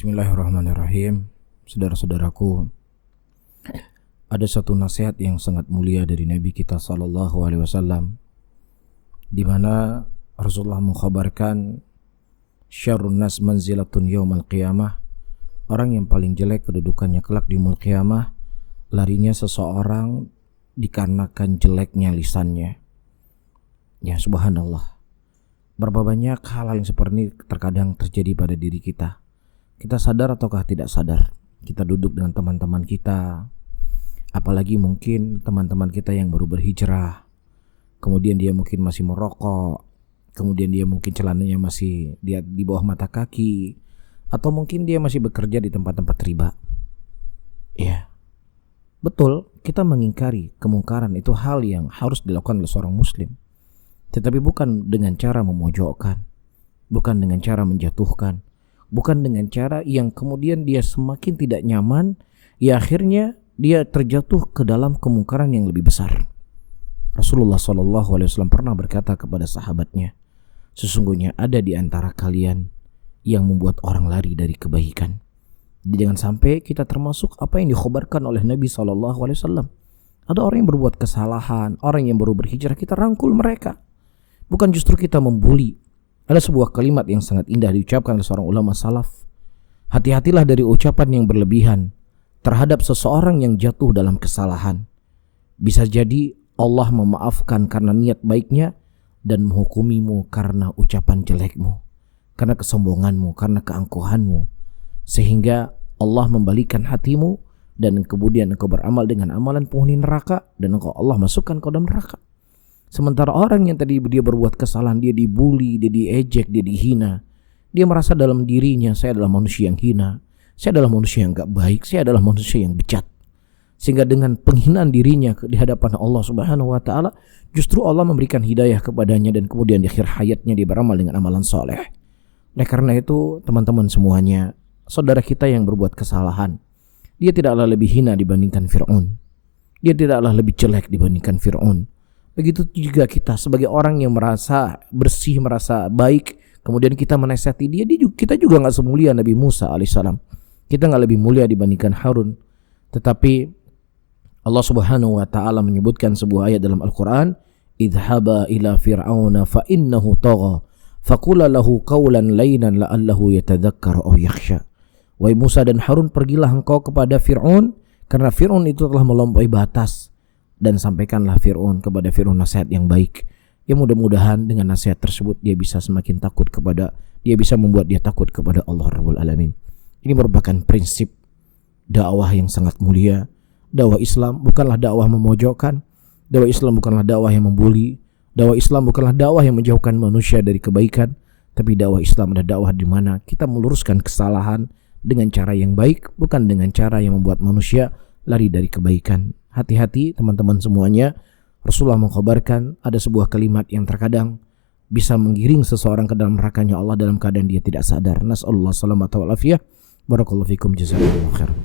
Bismillahirrahmanirrahim. Saudara-saudaraku, ada satu nasihat yang sangat mulia dari Nabi kita sallallahu alaihi wasallam, di mana Rasulullah mengkhabarkan syarrun nas manzilatun yaumal qiyamah, orang yang paling jelek kedudukannya kelak di yaumul qiyamah, larinya seseorang dikarenakan jeleknya lisannya. Ya subhanallah, berapa banyak hal yang seperti ini terkadang terjadi pada diri kita. Kita sadar ataukah tidak sadar, kita duduk dengan teman-teman kita, apalagi mungkin teman-teman kita yang baru berhijrah, kemudian dia mungkin masih merokok, kemudian dia mungkin celananya masih di bawah mata kaki, atau mungkin dia masih bekerja di tempat-tempat riba. Ya, betul, kita mengingkari kemungkaran, itu hal yang harus dilakukan oleh seorang muslim, tetapi bukan dengan cara memojokkan, bukan dengan cara menjatuhkan, bukan dengan cara yang kemudian dia semakin tidak nyaman, ya akhirnya dia terjatuh ke dalam kemungkaran yang lebih besar. Rasulullah SAW pernah berkata kepada sahabatnya, sesungguhnya ada di antara kalian yang membuat orang lari dari kebaikan. Jangan sampai kita termasuk apa yang dikhabarkan oleh Nabi SAW. Ada orang yang berbuat kesalahan, orang yang baru berhijrah, kita rangkul mereka, bukan justru kita membuli. Ada sebuah kalimat yang sangat indah diucapkan oleh seorang ulama salaf. Hati-hatilah dari ucapan yang berlebihan terhadap seseorang yang jatuh dalam kesalahan. Bisa jadi Allah memaafkan karena niat baiknya dan menghukumimu karena ucapan jelekmu, karena kesombonganmu, karena keangkuhanmu, sehingga Allah membalikan hatimu dan kemudian engkau beramal dengan amalan penghuni neraka dan Allah masukkan kau dalam neraka. Sementara orang yang tadi dia berbuat kesalahan, dia dibully, dia diejek, dia dihina, dia merasa dalam dirinya, saya adalah manusia yang hina, saya adalah manusia yang gak baik, saya adalah manusia yang bejat. Sehingga dengan penghinaan dirinya di hadapan Allah Subhanahu wa taala, justru Allah memberikan hidayah kepadanya dan kemudian di akhir hayatnya dia beramal dengan amalan soleh. Oleh karena itu, teman-teman semuanya, saudara kita yang berbuat kesalahan, dia tidaklah lebih hina dibandingkan Fir'aun, dia tidaklah lebih jelek dibandingkan Fir'aun. Begitu juga kita sebagai orang yang merasa bersih, merasa baik, kemudian kita menasihati dia, kita juga gak semulia Nabi Musa alaihissalam. Kita gak lebih mulia dibandingkan Harun. Tetapi Allah Subhanahu wa ta'ala menyebutkan sebuah ayat dalam Al-Quran, idhaba ila fir'auna fa innahu tagha faqula lahu qawlan laynan la'allahu yatadzakkar aw yakhsha. Wahai Musa dan Harun, pergilah engkau kepada Fir'aun, karena Fir'aun itu telah melampaui batas, dan sampaikanlah kepada Fir'aun nasihat yang baik. Ya mudah-mudahan dengan nasihat tersebut dia bisa semakin takut dia bisa membuat dia takut kepada Allah Rabbul Alamin. Ini merupakan prinsip dakwah yang sangat mulia. Dakwah Islam bukanlah dakwah memojokkan, dakwah Islam bukanlah dakwah yang membuli, dakwah Islam bukanlah dakwah yang menjauhkan manusia dari kebaikan, tapi dakwah Islam adalah dakwah di mana kita meluruskan kesalahan dengan cara yang baik, bukan dengan cara yang membuat manusia lari dari kebaikan. Hati-hati teman-teman semuanya, Rasulullah mengkhabarkan ada sebuah kalimat yang terkadang bisa menggiring seseorang ke dalam nerakanya Allah dalam keadaan dia tidak sadar. Nas'alullah salamata wal afiyah. Barakallahu fikum, jazakallahu khairan.